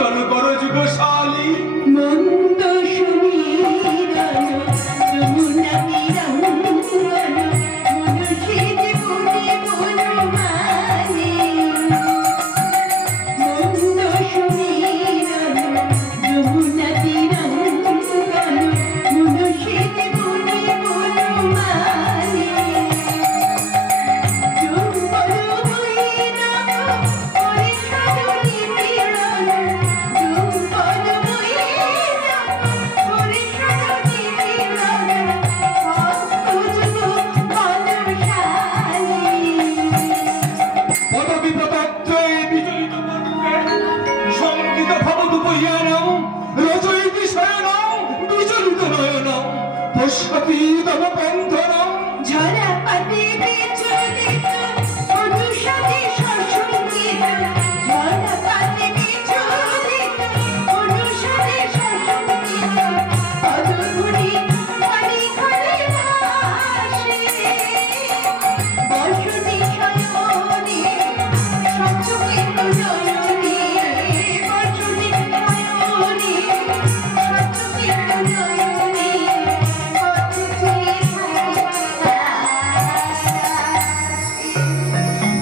চল করো যুগশালী।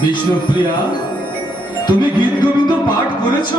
বিষ্ণুপ্রিয়া তুমি গীত গোবিন্দ পাঠ করেছ?